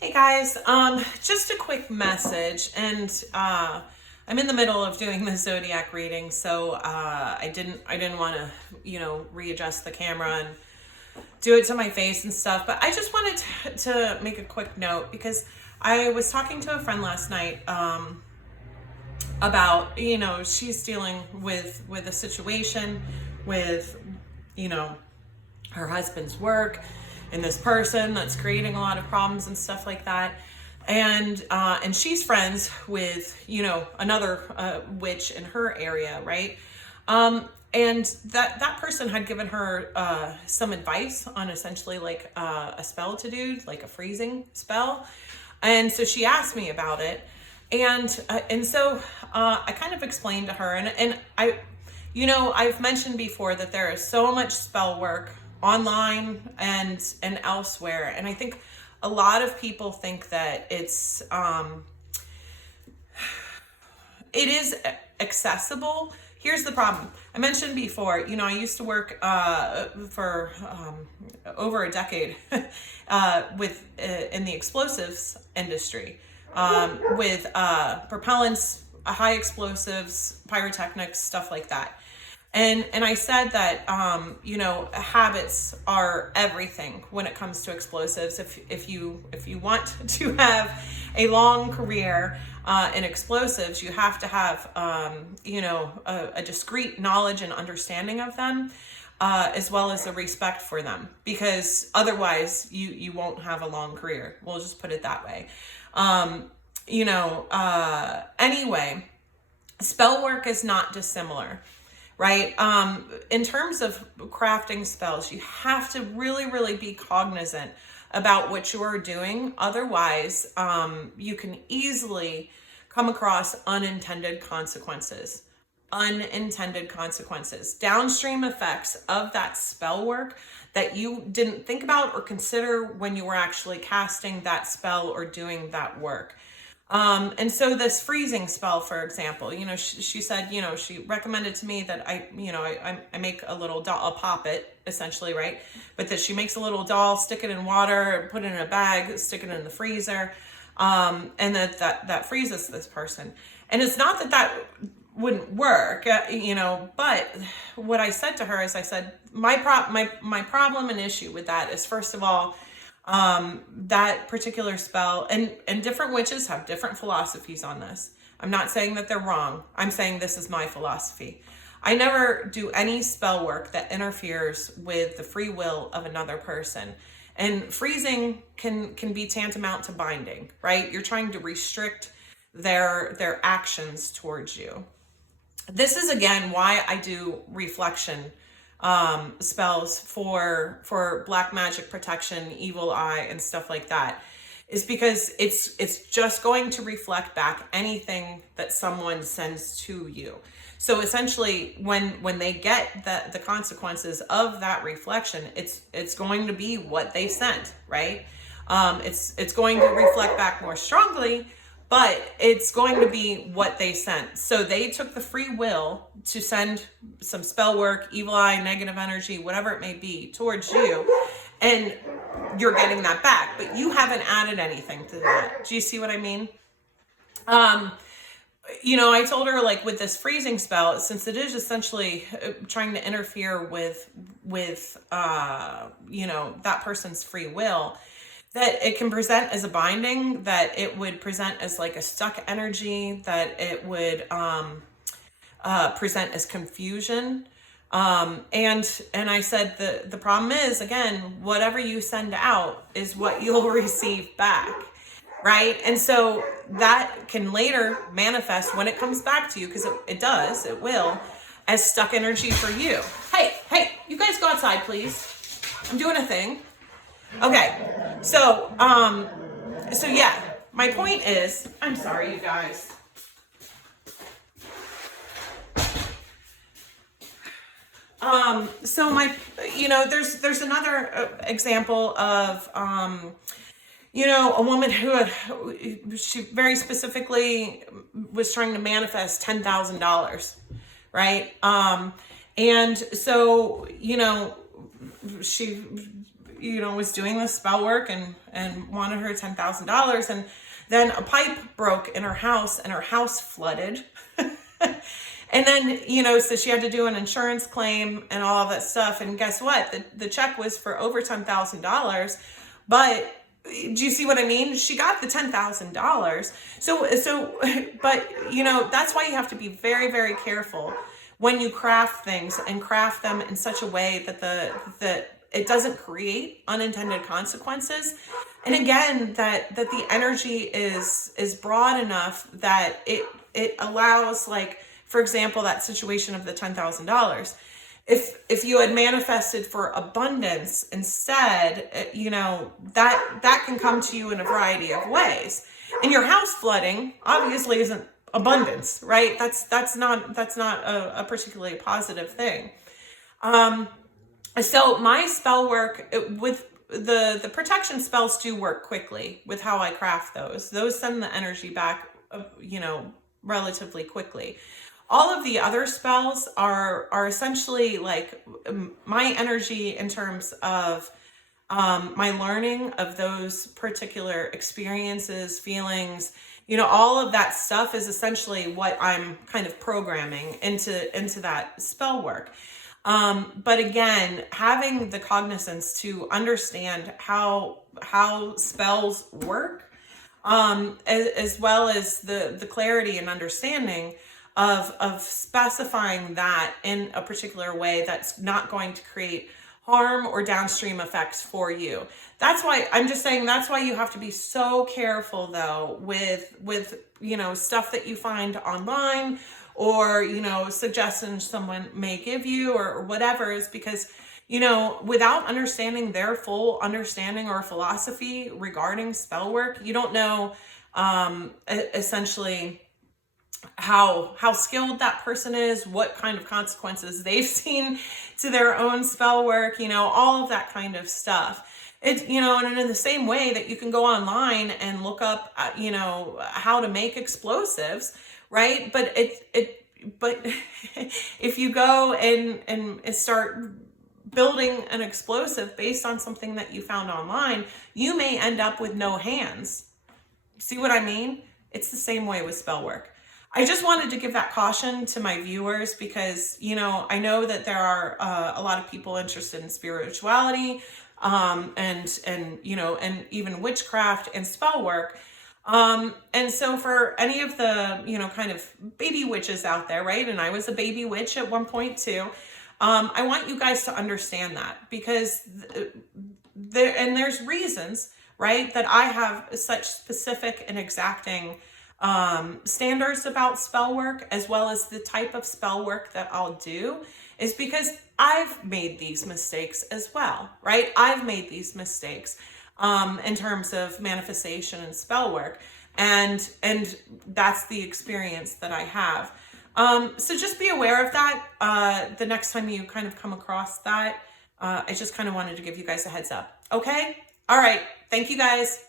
Hey guys, just a quick message, and I'm in the middle of doing the zodiac reading, so I didn't want to readjust the camera and do it to my face and stuff. But I just wanted to make a quick note because I was talking to a friend last night about she's dealing with a situation with you know her husband's work and this person that's creating a lot of problems and stuff like that. And she's friends with another witch in her area, right? And that person had given her some advice on essentially like a spell to do, like a freezing spell. And so she asked me about it, and so I kind of explained to her, and I've mentioned before that there is so much spell work online and elsewhere, and I think a lot of people think that it is accessible. Here's the problem. I mentioned before, I used to work for over a decade with in the explosives industry, with propellants, high explosives, pyrotechnics, stuff like that. And I said that habits are everything when it comes to explosives. If you want to have a long career in explosives, you have to have a discrete knowledge and understanding of them, as well as a respect for them, because otherwise you won't have a long career. We'll just put it that way. Anyway, spell work is not dissimilar, right? In terms of crafting spells, you have to really, really be cognizant about what you are doing. Otherwise, you can easily come across unintended consequences. Unintended consequences, downstream effects of that spell work that you didn't think about or consider when you were actually casting that spell or doing that work. And so this freezing spell, for example, she said, she recommended to me that I make a little doll, I'll pop it essentially, right? But that she makes a little doll, stick it in water, put it in a bag, stick it in the freezer, and that freezes this person. And it's not that wouldn't work, but what I said to her is, I said, my problem and issue with that is, first of all, that particular spell, and different witches have different philosophies on this. I'm not saying that they're wrong. I'm saying this is my philosophy. I never do any spell work that interferes with the free will of another person. And freezing can be tantamount to binding, right? You're trying to restrict their actions towards you. This is again why I do reflection spells for black magic protection, evil eye, and stuff like that, is because it's just going to reflect back anything that someone sends to you. So essentially, when they get the consequences of that reflection, it's going to be what they sent, right? It's going to reflect back more strongly, but it's going to be what they sent. So they took the free will to send some spell work, evil eye, negative energy, whatever it may be, towards you, and you're getting that back, but you haven't added anything to that. Do you see what I mean? I told her, like, with this freezing spell, since it is essentially trying to interfere with that person's free will, that it can present as a binding, that it would present as like a stuck energy, that it would present as confusion. And I said, the problem is, again, whatever you send out is what you'll receive back, right? And so that can later manifest when it comes back to you, because it will, as stuck energy for you. Hey, you guys go outside, please. I'm doing a thing. Okay, so yeah, my point is, I'm sorry, you guys. So there's another example of, a woman she very specifically was trying to manifest $10,000, right? And so, she was doing this spell work and wanted her $10,000. And then a pipe broke in her house and her house flooded. And then, so she had to do an insurance claim and all of that stuff. And guess what? The check was for over $10,000. But do you see what I mean? She got the $10,000. But that's why you have to be very, very careful when you craft things and craft them in such a way that it doesn't create unintended consequences. And again, that the energy is broad enough that it allows, like, for example, that situation of the $10,000. If you had manifested for abundance instead, that can come to you in a variety of ways. And your house flooding obviously isn't abundance, right? That's not a particularly positive thing. So my spell work with the protection spells do work quickly with how I craft those. Those send the energy back, relatively quickly. All of the other spells are essentially like my energy in terms of my learning of those particular experiences, feelings, all of that stuff is essentially what I'm kind of programming into that spell work. But again, having the cognizance to understand how spells work, as well as the clarity and understanding of specifying that in a particular way that's not going to create harm or downstream effects for you. That's why I'm just saying, that's why you have to be so careful though with stuff that you find online, or suggestions someone may give you, or whatever, is because without understanding their full understanding or philosophy regarding spell work, you don't know essentially how skilled that person is, what kind of consequences they've seen to their own spell work, all of that kind of stuff. It's, and in the same way that you can go online and look up, how to make explosives, right? But but if you go and start building an explosive based on something that you found online, you may end up with no hands. See what I mean? It's the same way with spell work. I just wanted to give that caution to my viewers because, I know that there are a lot of people interested in spirituality, and even witchcraft and spell work. And so for any of the, kind of baby witches out there, right? And I was a baby witch at one point too. I want you guys to understand that, because there's reasons, right, that I have such specific and exacting standards about spell work, as well as the type of spell work that I'll do, is because I've made these mistakes as well, right? I've made these mistakes in terms of manifestation and spell work, and that's the experience that I have. So just be aware of that the next time you kind of come across that. I just kind of wanted to give you guys a heads up. Okay? All right. Thank you guys.